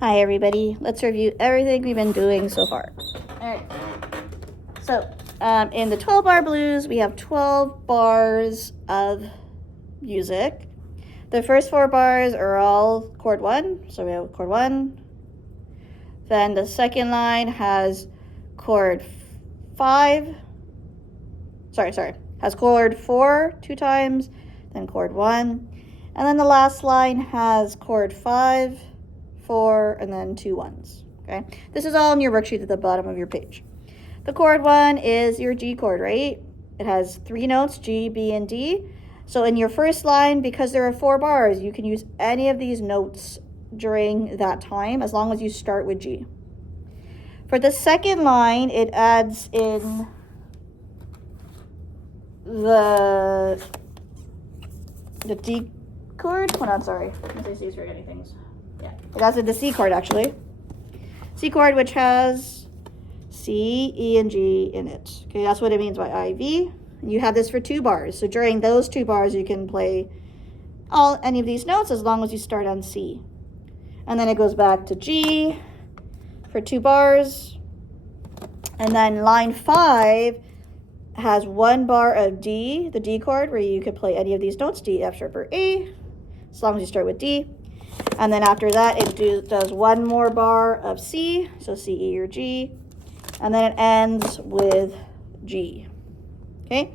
Hi everybody, let's review everything we've been doing so far. Alright, so in the 12 bar blues, we have 12 bars of music. The first 4 bars are all chord 1, so we have chord 1. Then the second line has chord 5, has chord 4 2 times, then chord 1. And then the last line has chord 5, 4, and then 2 ones. Okay, this is all in your worksheet at the bottom of your page. The chord 1 is your G chord, right? It has 3 notes, G, B, and D. So in your first line, because there are 4 bars, you can use any of these notes during that time as long as you start with G. For the second line, it adds in the D chord. Hold on, sorry. I see forgetting things. Yeah, it adds in the C chord actually. C chord, which has C, E, and G in it. Okay, that's what it means by IV. You have this for 2 bars. So during those 2 bars, you can play any of these notes as long as you start on C. And then it goes back to G for 2 bars. And then line 5 has 1 bar of D, the D chord, where you could play any of these notes, D, F sharp, or A, as long as you start with D. And then after that, it does 1 more bar of C, so C, E, or G. And then it ends with G. Okay,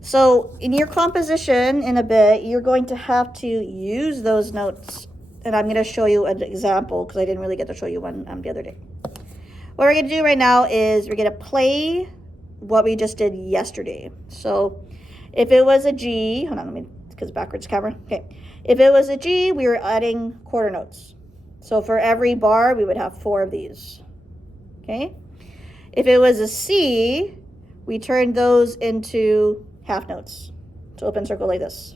so in your composition in a bit, you're going to have to use those notes. And I'm going to show you an example because I didn't really get to show you one the other day. What we're going to do right now is we're going to play what we just did yesterday. So if it was a G, hold on, let me, because backwards camera. Okay, if it was a G, we were adding quarter notes. So for every bar, we would have 4 of these. Okay, if it was a C, we turned those into half notes. So open circle like this.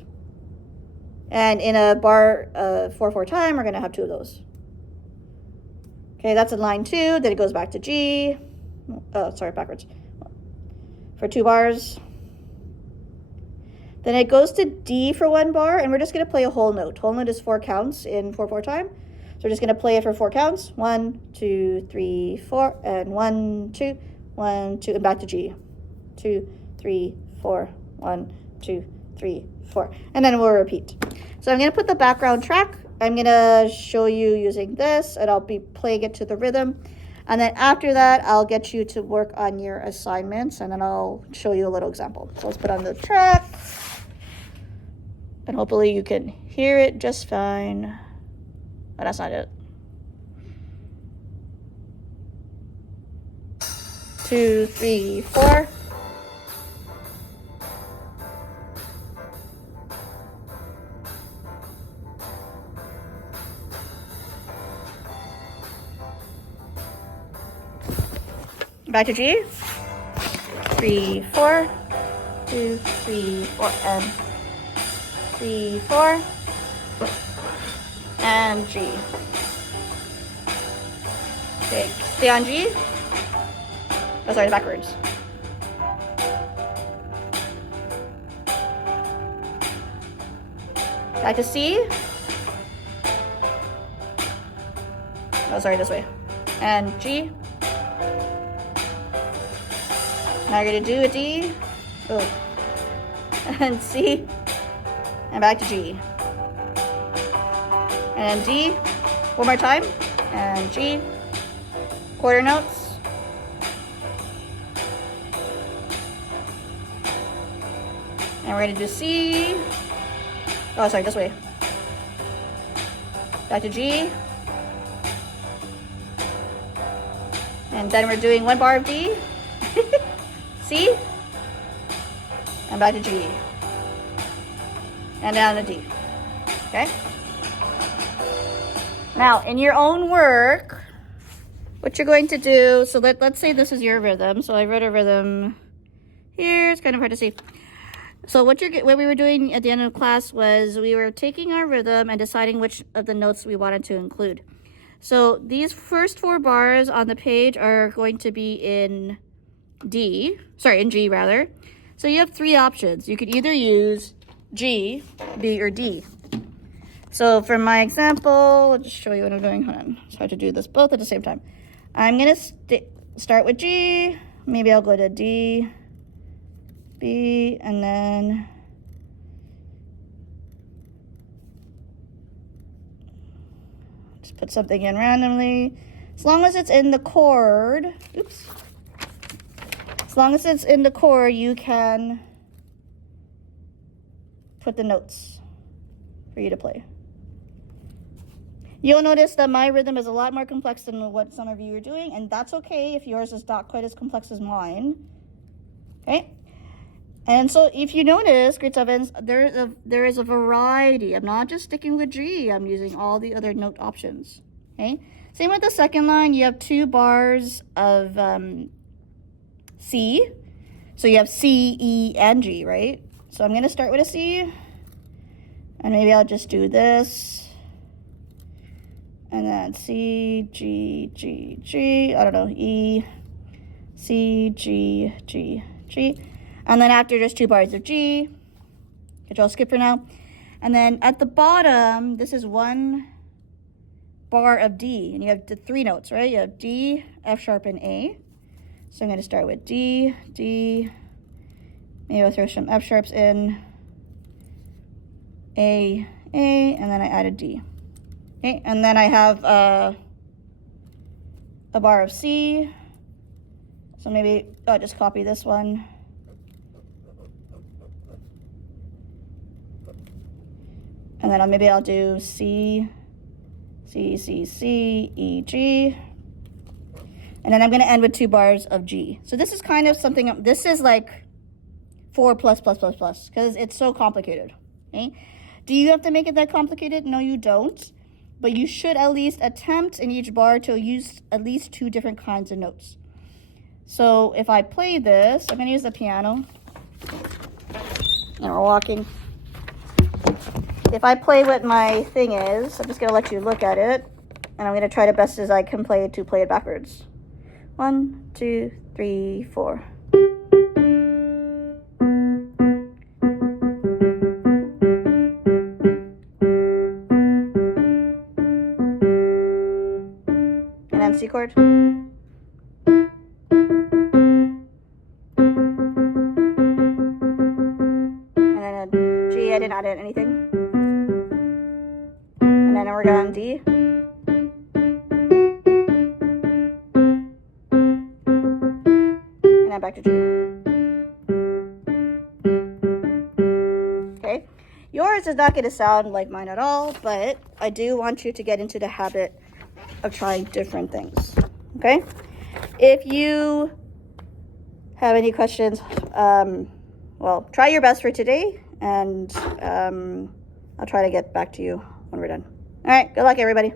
And in a bar 4/4 time, we're going to have 2 of those. Okay, that's in line 2. Then it goes back to G. Oh, sorry, backwards. For 2 bars. Then it goes to D for 1 bar, and we're just going to play a whole note. Whole note is 4 counts in 4/4 time. So we're just going to play it for 4 counts. 1, 2, 3, 4, and 1, 2, 1, 2, and back to G. 2, 3, 4, 1, 2, 3, 4. And then we'll repeat. So I'm going to put the background track. I'm going to show you using this, and I'll be playing it to the rhythm. And then after that, I'll get you to work on your assignments, and then I'll show you a little example. So let's put on the track. And hopefully you can hear it just fine. But that's not it. 2, 3, 4. Back to G. 3, 4. 2, 3, 4, and 3, 4. And G. Okay, stay on G. Oh, sorry, backwards. Back to C. Oh, sorry, this way. And G. Now you're going to do a D. Oh. And C. And back to G. And D. One more time. And G. Quarter notes. And we're going to do C. Oh, sorry, this way. Back to G. And then we're doing 1 bar of D. C. And back to G. And down to D. Okay? Now, in your own work, what you're going to do, so let's say this is your rhythm. So I wrote a rhythm here. It's kind of hard to see. So what we were doing at the end of class was we were taking our rhythm and deciding which of the notes we wanted to include. So these first 4 bars on the page are going to be in G rather. So you have 3 options. You could either use G, B, or D. So for my example, I'll just show you what I'm doing. Hold on. It's hard to do this both at the same time. I'm going to start with G. Maybe I'll go to D, B, and then just put something in randomly. As long as it's in the chord, oops. As long as it's in the chord, you can put the notes for you to play. You'll notice that my rhythm is a lot more complex than what some of you are doing, and that's okay if yours is not quite as complex as mine. Okay? And so if you notice, grade 7s, there is a variety. I'm not just sticking with G. I'm using all the other note options. Okay? Same with the second line. You have 2 bars of C. So you have C, E, and G, right? So I'm going to start with a C. And maybe I'll just do this. And then C, G, G, G. I don't know. E, C, G, G, G. And then after, just 2 bars of G, which I'll skip for now. And then at the bottom, this is 1 bar of D. And you have the 3 notes, right? You have D, F sharp, and A. So I'm going to start with D, D. Maybe I'll throw some F sharps in. A, and then I add a D. Okay, and then I have a bar of C. So maybe I'll just copy this one. And then maybe I'll do C, C, C, C, E, G. And then I'm going to end with 2 bars of G. So this is kind of something, this is like 4 plus, because it's so complicated. Okay? Do you have to make it that complicated? No, you don't. But you should at least attempt in each bar to use at least 2 different kinds of notes. So if I play this, I'm going to use the piano. And we're walking. If I play what my thing is, I'm just going to let you look at it. And I'm going to try the best as I can play it backwards. 1, 2, 3, 4. C chord. And then a G, I didn't add anything. And then we're going D. And then back to G. Okay. Yours is not going to sound like mine at all, but I do want you to get into the habit of trying different things. Okay? If you have any questions, well, try your best for today, and I'll try to get back to you when we're done. All right, good luck, everybody.